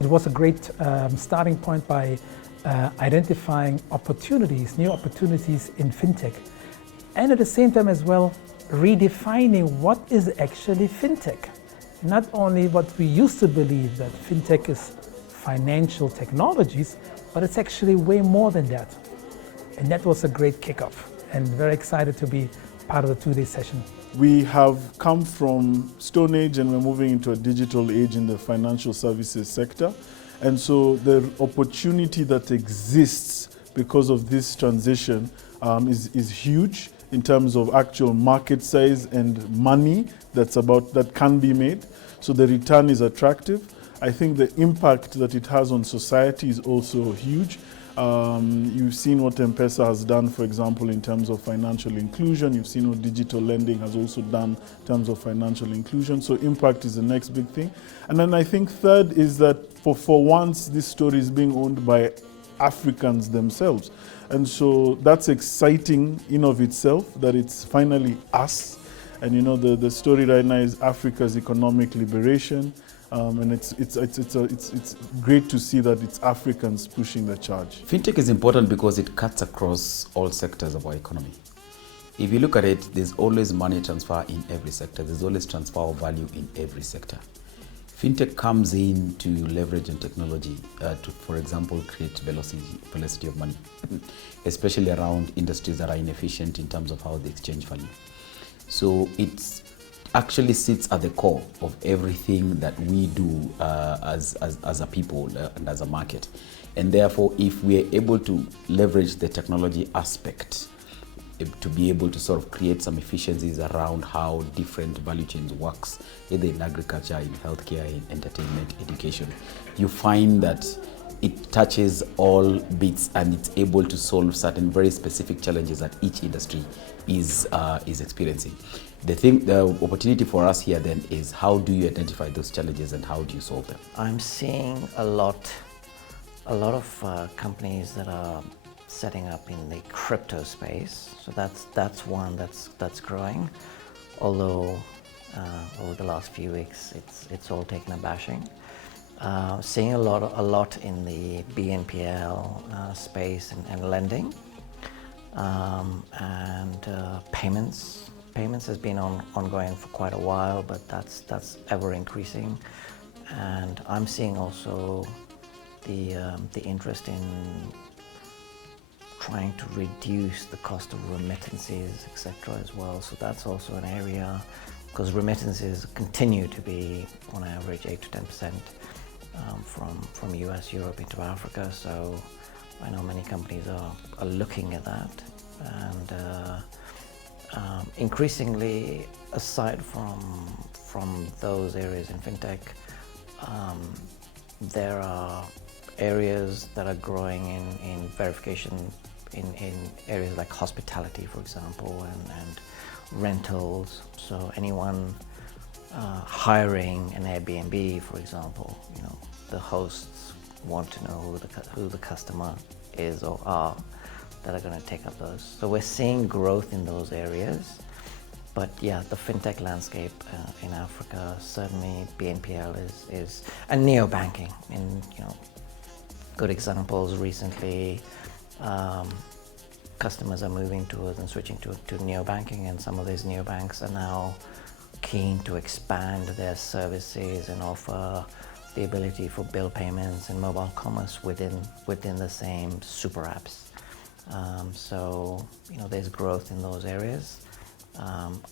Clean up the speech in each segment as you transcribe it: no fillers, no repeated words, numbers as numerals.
It was a great starting point by identifying opportunities, new opportunities in fintech, and at the same time as well, redefining what is actually fintech. Not only what we used to believe that fintech is financial technologies, but it's actually way more than that. And that was a great kickoff, and very excited to be part of the two-day session. We have come from Stone Age and we're moving into a digital age in the financial services sector. And so the opportunity that exists because of this transition is huge in terms of actual market size and money that can be made. So the return is attractive. I think the impact that it has on society is also huge. You've seen what M-Pesa has done, for example, in terms of financial inclusion. You've seen what digital lending has also done in terms of financial inclusion. So impact is the next big thing. And then I think third is that for once, this story is being owned by Africans themselves. And so that's exciting in of itself, that it's finally us. And you know, the story right now is Africa's economic liberation. And it's great to see that it's Africans pushing the charge. Fintech is important because it cuts across all sectors of our economy. If you look at it, there's always money transfer in every sector. There's always transfer of value in every sector. Fintech comes in to leverage on technology to, for example, create velocity of money, especially around industries that are inefficient in terms of how they exchange value. So it's actually sits at the core of everything that we do as a people and as a market. And therefore, if we are able to leverage the technology aspect to be able to sort of create some efficiencies around how different value chains works, either in agriculture, in healthcare, in entertainment, education, you find that it touches all bits and it's able to solve certain very specific challenges that each industry is experiencing. The opportunity for us here then is, how do you identify those challenges and how do you solve them? I'm seeing a lot of companies that are setting up in the crypto space. So that's one that's growing. Although over the last few weeks, it's all taken a bashing. Seeing a lot in the BNPL space and lending, and payments. Payments has been ongoing for quite a while, but that's ever increasing. And I'm seeing also the interest in trying to reduce the cost of remittances, etc. as well. So that's also an area, because remittances continue to be on average 8 to 10% from US, Europe into Africa. So I know many companies are looking at that. And increasingly, aside from those areas in fintech, there are areas that are growing in verification in areas like hospitality, for example, and rentals. So anyone hiring an Airbnb, for example, you know, the hosts want to know who the customer is or are that are going to take up those. So we're seeing growth in those areas. But yeah, the fintech landscape in Africa, certainly BNPL is and neobanking. And you know, good examples recently. Customers are moving towards and switching to neobanking, and some of these neobanks are now keen to expand their services and offer the ability for bill payments and mobile commerce within the same super apps. So you know, there's growth in those areas.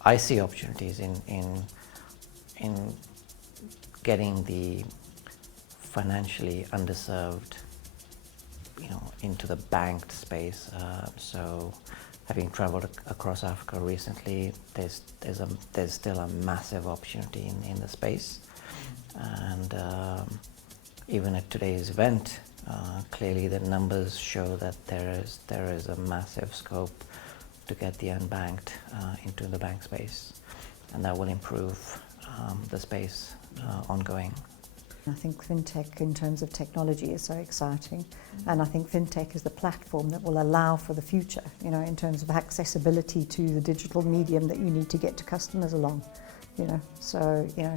I see opportunities in getting the financially underserved, you know, into the banked space. So having traveled across Africa recently, there's still a massive opportunity in the space. And even at today's event, clearly the numbers show that there is a massive scope to get the unbanked into the bank space, and that will improve the space ongoing. I think fintech in terms of technology is so exciting, and I think fintech is the platform that will allow for the future, you know, in terms of accessibility to the digital medium that you need to get to customers along, you know. So, you know,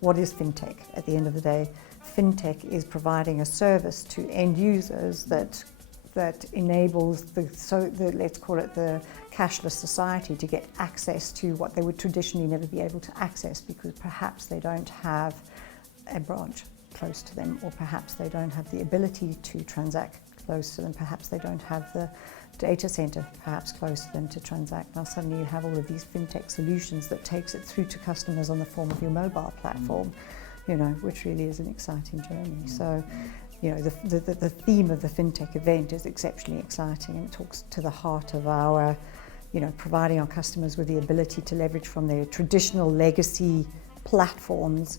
what is fintech at the end of the day? fintech is providing a service to end users that enables let's call it the cashless society to get access to what they would traditionally never be able to access, because perhaps they don't have a branch close to them, or perhaps they don't have the ability to transact close to them, perhaps they don't have the data center perhaps close to them to transact. Now suddenly you have all of these fintech solutions that takes it through to customers on the form of your mobile platform, which really is an exciting journey. So, the theme of the fintech event is exceptionally exciting, and it talks to the heart of our, providing our customers with the ability to leverage from their traditional legacy platforms,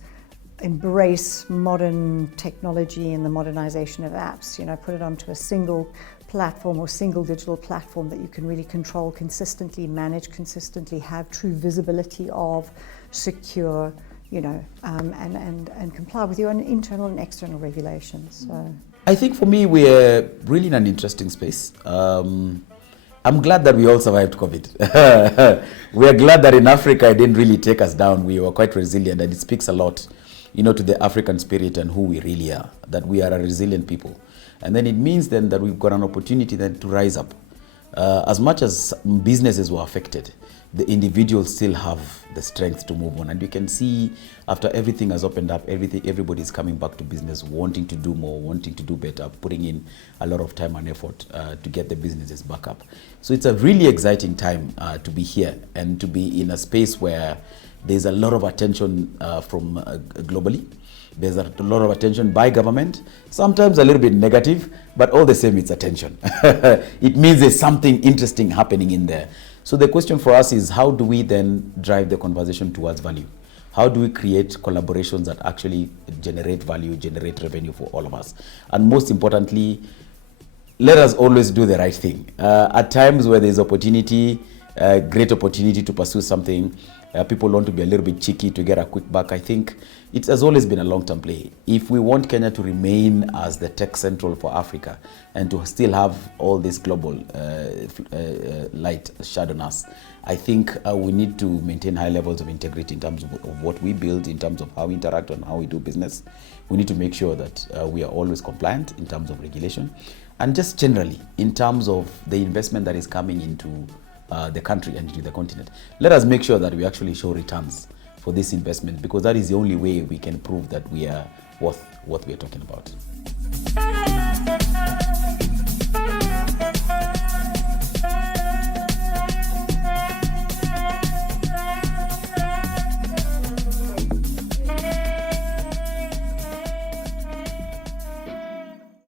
embrace modern technology and the modernization of apps, put it onto a single platform or single digital platform that you can really control consistently, manage consistently, have true visibility of, secure, and comply with your own internal and external regulations. So I think for me, we're really in an interesting space. I'm glad that we all survived COVID. We're glad that in Africa it didn't really take us down. We were quite resilient, and it speaks a lot, to the African spirit and who we really are, that we are a resilient people. And then it means then that we've got an opportunity then to rise up. As much as businesses were affected, the individuals still have the strength to move on. And you can see after everything has opened up, everybody's coming back to business, wanting to do more, wanting to do better, putting in a lot of time and effort to get the businesses back up. So it's a really exciting time to be here and to be in a space where there's a lot of attention from globally. There's a lot of attention by government, sometimes a little bit negative, but all the same, it's attention. It means there's something interesting happening in there. So the question for us is, how do we then drive the conversation towards value? How do we create collaborations that actually generate value, generate revenue for all of us? And most importantly, let us always do the right thing. At times where there's opportunity, great opportunity to pursue something, people want to be a little bit cheeky to get a quick buck. I think it has always been a long-term play. If we want Kenya to remain as the tech central for Africa and to still have all this global light shed on us, I think we need to maintain high levels of integrity in terms of what we build, in terms of how we interact and how we do business. We need to make sure that we are always compliant in terms of regulation, and just generally in terms of the investment that is coming into the country and into the continent. Let us make sure that we actually show returns for this investment, because that is the only way we can prove that we are worth what we are talking about.